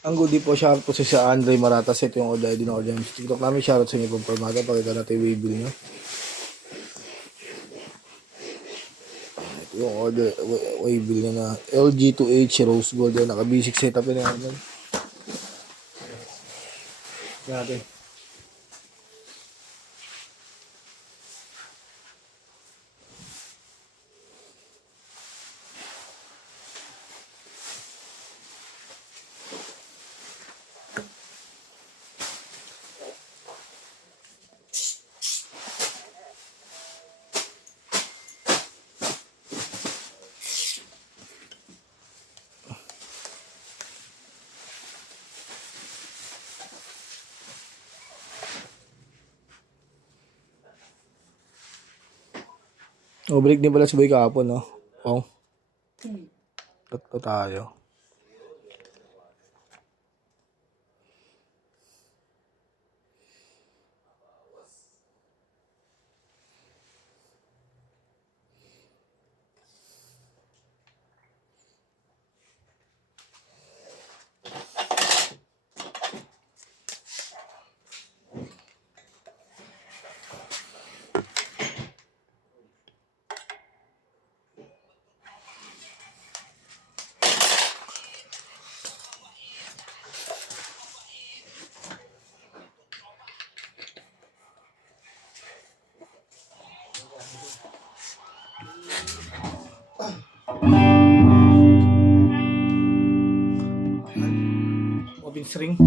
Ang goodie po, shoutout po sa Andre Maratas. Ito yung order din order ng TikTok namin. Shoutout sa inyo po Permata. Pakita natin yung waybill nyo. Ito yung order, waybill nyo na LG2H Rose Gold. Naka-basic setup yun namin. Natin. O, break din pala si Boy kahapon, no? O. Tatlo tayo. Open string.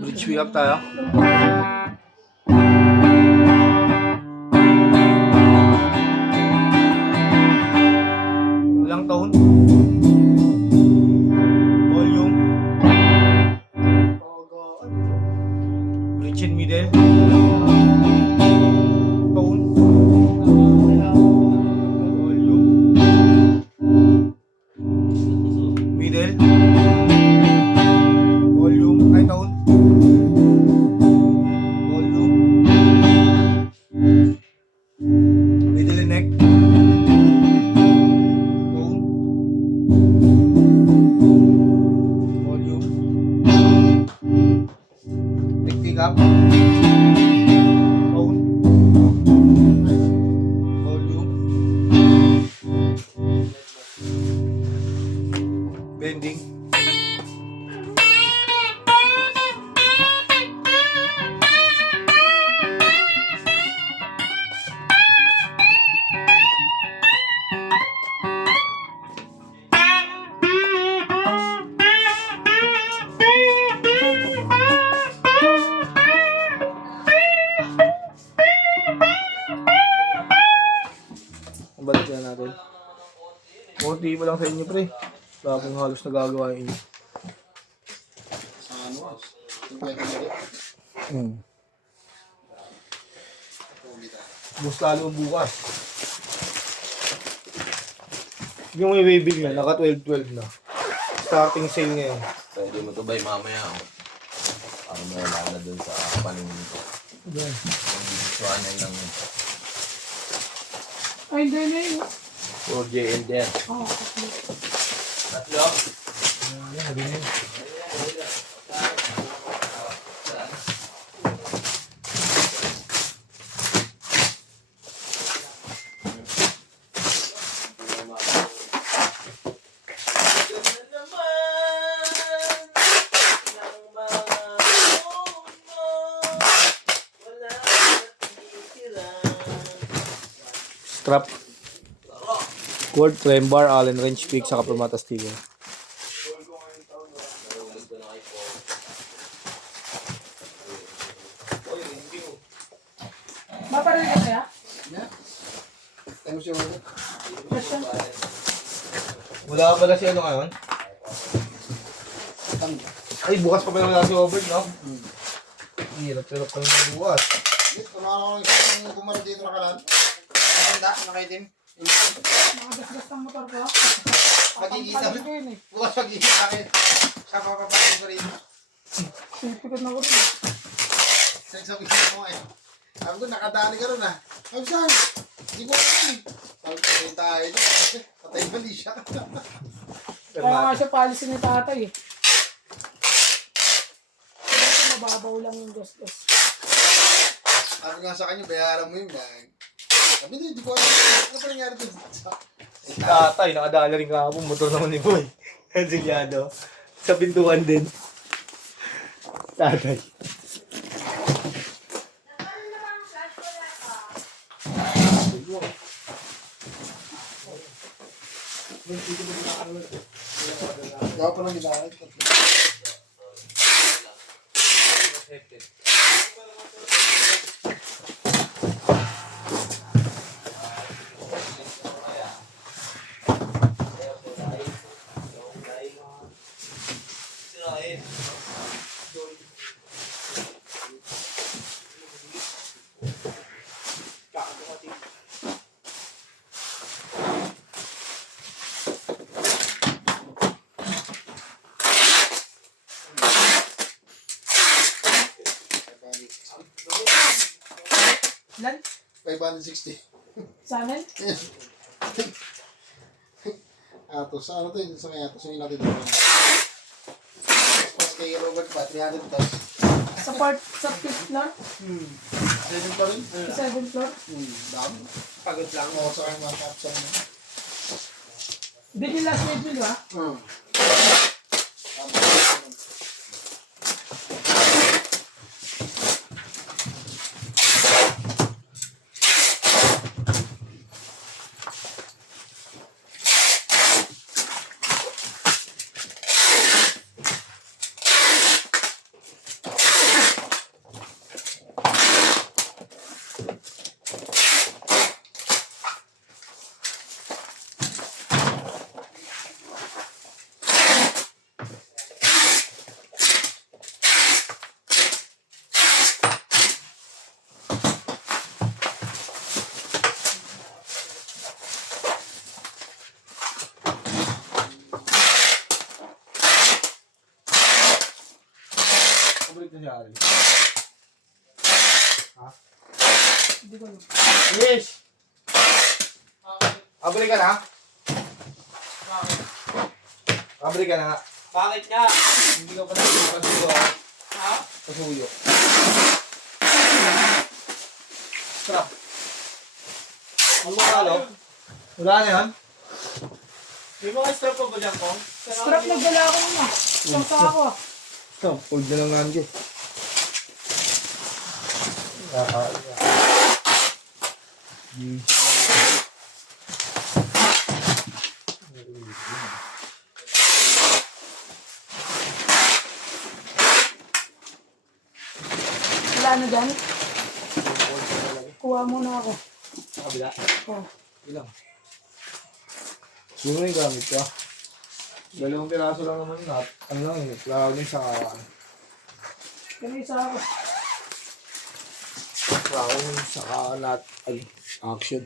Bridge pick up tayo. Walang tone. Volume. Bridge in middle. Tone. Volume. Middle. Volume. Ay, tone. Volume. Middle neck. Tone. Volume. Neck pick up. Tone. Volume. Bending. Balik na natin. Kunti pa lang sa inyo, pre. Wala akong halos nagagawa yun. Bus lalo bukas. Yung may waving na, naka 12-12 na. Starting sale ngayon. Pwede mo to bay mamaya. Para may na dun sa paningin ko. Ayan. Ang yan lang yun. Ay, hindi na yun. 4J and there. Oo, okay. Tatlo. Ayan, strap, cord, trem bar, Allen wrench, pick, saka plumata sticker. Maparin ka kaya? Tayo siya mo. Question. Wala pala si ano ngayon? Ay, bukas pa pala wala si Robert, no? Hirap-hirap pa rin bukas. Ano yung gumano dito nakalaan? Nakanda, nakaitim. Nakagasgas ng motor ko. Magkikita. Papampalit ko yun eh. Bukas magiging akin. Siya papapasin ko rin. Sipikot na ko rin. Sabi mo eh. Sabi ko, nakadali ka rin ah. Sabi siya, hindi ko alam eh. Sabi ko, patay tayo ito. Patay mali siya. Kaya nga siya policy ni tatay eh. Kasi mababaw lang yung gasgas. Sabi nga sa kanya, bayaran mo yun. Sabi niya, hindi ko alam. Ano pa nangyari dun? Si tatay, nakadala rin ka po, motor naman ni Boy. Kansilyado. Sa pintuan din. Tatay. Gawa pa lang ginamit. Lan? 560. Sa amin? Atos, ano to yun? Sa may atos yung natin dito. Mas kay Robert pa, 300 tayo. Sa part, sa 5th floor? 7 pa rin? Sa 7th floor? Dami. Pagod lang. Oo, sa kanya mga caption mo. Bigyan last schedule ba? Pabalik na siya, Ari. Hindi ko alam. Yes! Pabalik ka na? Pabalik ka na nga. Bakit nga? Hindi ka pa nagpapasuyo. Ha? Pasuyo. Strap. Ang mga ano? Wala na yan? May mga strap pa ba dyan, Kong? Strap nagdala ako nun ah. Isang sa ako ah. Ito, fold na lang namin. Wala na dyan? Kuha muna ako. Sa kabila. Oh. Ilang? Sino yung gamit ka? Dalawang piraso lang naman na. Ano lang yun, plug din sa Kaya isa ako. plug din sa nut, ay, action.